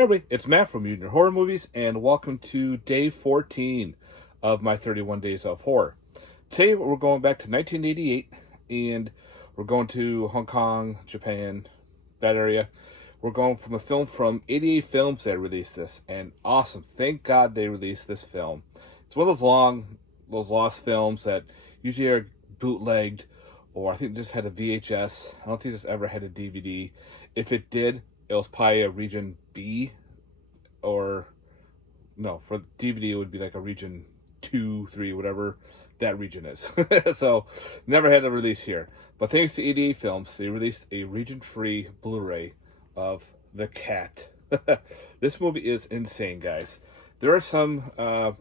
Hey everybody, it's Matt from Mutant Horror Movies, and welcome to day 14 of my 31 Days of Horror. Today we're going back to 1988, and we're going to Hong Kong, Japan, that area. We're going from a film from 88 Films that released this, and awesome. Thank God they released this film. It's one of those lost films that usually are bootlegged, or I think just had a VHS. I don't think this ever had a DVD. If it did, it was probably a region B, or no, for DVD it would be like a region 2, 3, whatever that region is. So never had a release here. But thanks to 88 Films, they released a region-free Blu-ray of The Cat. This movie is insane, guys. There are some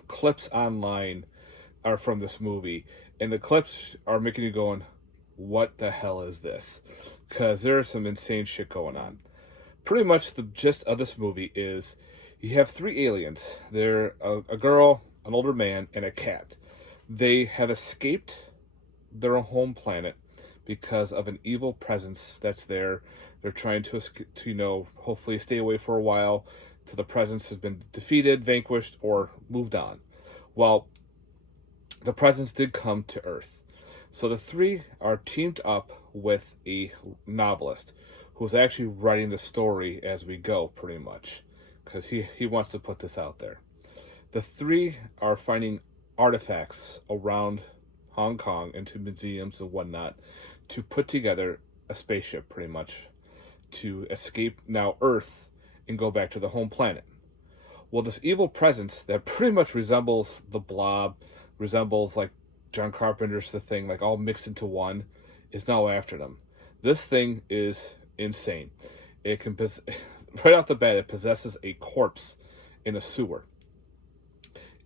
clips online are from this movie, and the clips are making you going, what the hell is this? Because there is some insane shit going on. Pretty much the gist of this movie is you have three aliens. They're a girl, an older man, and a cat. They have escaped their home planet because of an evil presence that's there. They're trying to hopefully stay away for a while till the presence has been defeated, vanquished, or moved on. Well, the presence did come to Earth. So the three are teamed up with a novelist who's actually writing the story as we go, pretty much, because he wants to put this out there. The three are finding artifacts around Hong Kong into museums and whatnot to put together a spaceship, pretty much, to escape now Earth and go back to the home planet. Well, this evil presence that pretty much resembles the Blob, resembles like John Carpenter's The Thing, like all mixed into one, is now after them. This thing is insane. It can right off the bat, it possesses a corpse in a sewer.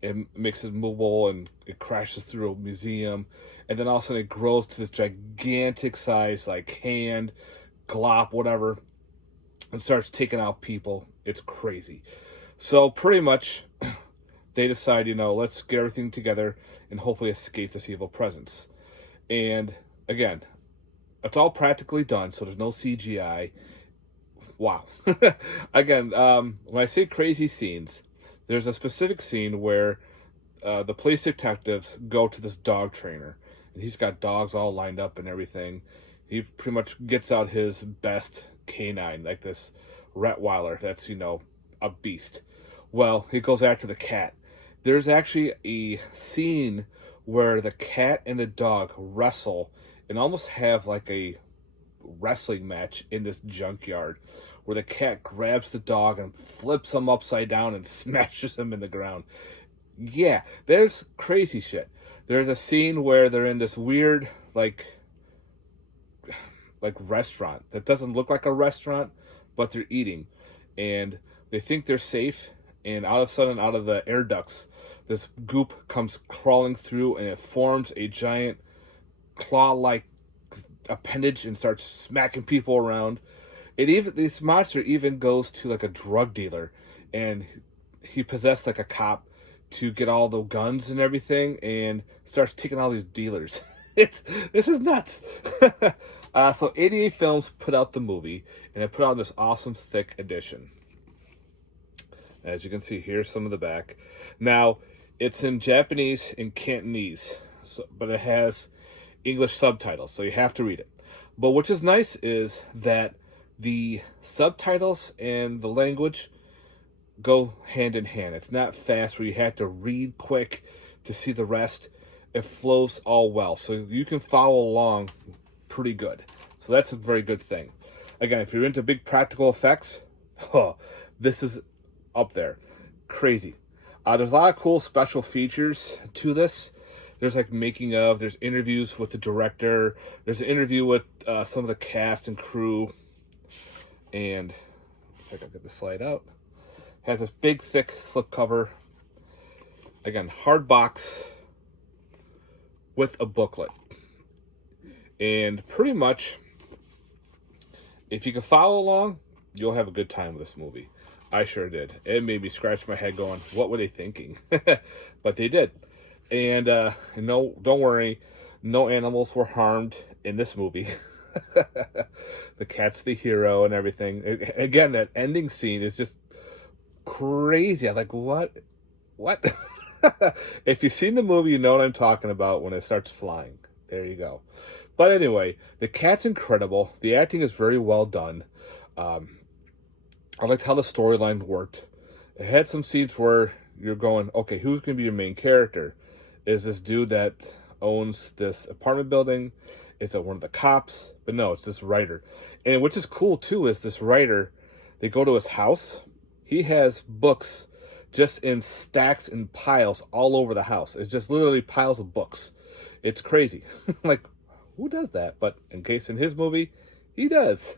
It makes it movable and it crashes through a museum, and then all of a sudden it grows to this gigantic size, like hand, glop, whatever, and starts taking out people. It's crazy. So pretty much they decide, let's get everything together and hopefully escape this evil presence. And again, it's all practically done, so there's no CGI. Wow. Again, when I say crazy scenes, there's a specific scene where the police detectives go to this dog trainer, and he's got dogs all lined up and everything. He pretty much gets out his best canine, like this Rottweiler that's, a beast. Well, he goes after the cat. There's actually a scene where the cat and the dog wrestle and almost have like a wrestling match in this junkyard where the cat grabs the dog and flips him upside down and smashes him in the ground. Yeah, there's crazy shit. There's a scene where they're in this weird like restaurant that doesn't look like a restaurant, but they're eating, and they think they're safe, and all of a sudden, out of the air ducts, this goop comes crawling through, and it forms a giant claw-like appendage and starts smacking people around. This monster even goes to like a drug dealer, and he possessed like a cop to get all the guns and everything, and starts taking all these dealers. This is nuts. So 88 Films put out the movie, and it put out this awesome thick edition. As you can see, here's some of the back. Now, it's in Japanese and Cantonese, but it has English subtitles, so you have to read it. But which is nice is that the subtitles and the language go hand in hand. It's not fast where you have to read quick to see the rest. It flows all well, so you can follow along pretty good. So that's a very good thing. Again, if you're into big practical effects, this is up there. Crazy. There's a lot of cool special features to this. There's like making of, there's interviews with the director, there's an interview with some of the cast and crew, and if I can get the slide out, has this big thick slipcover. Again, hard box with a booklet. And pretty much, if you can follow along, you'll have a good time with this movie. I sure did. It made me scratch my head going, what were they thinking? But they did. And no, don't worry, no animals were harmed in this movie. The cat's the hero and everything. Again, that ending scene is just crazy. I'm like, what? What? If you've seen the movie, you know what I'm talking about when it starts flying. There you go. But anyway, the cat's incredible. The acting is very well done. Um, I liked how the storyline worked. It had some scenes where you're going, okay, who's going to be your main character? Is this dude that owns this apartment building? Is it one of the cops? But no, it's this writer. And which is cool too is this writer, they go to his house. He has books just in stacks and piles all over the house. It's just literally piles of books. It's crazy. Like, who does that? But in case in his movie, he does.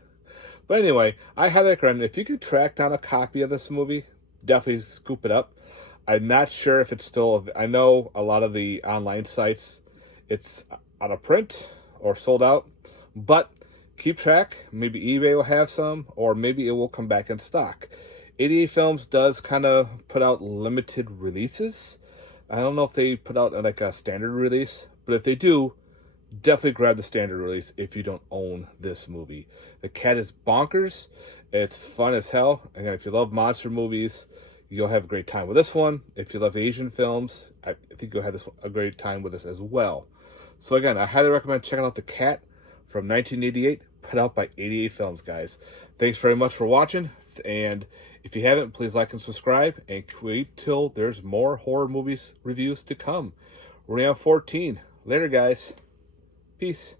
But anyway, I highly recommend if you could track down a copy of this movie, definitely scoop it up. I'm not sure if it's still. I know a lot of the online sites, it's out of print or sold out. But keep track. Maybe eBay will have some, or maybe it will come back in stock. 88 Films does kind of put out limited releases. I don't know if they put out like a standard release, but if they do, definitely grab the standard release if you don't own this movie. The cat is bonkers. It's fun as hell. Again, if you love monster movies, you'll have a great time with this one. If you love Asian films, I think you'll have a great time with this as well. So again, I highly recommend checking out The Cat from 1988, put out by 88 Films, guys. Thanks very much for watching, and if you haven't, please like and subscribe, and wait till there's more horror movies reviews to come. We're on 14. Later, guys. Peace.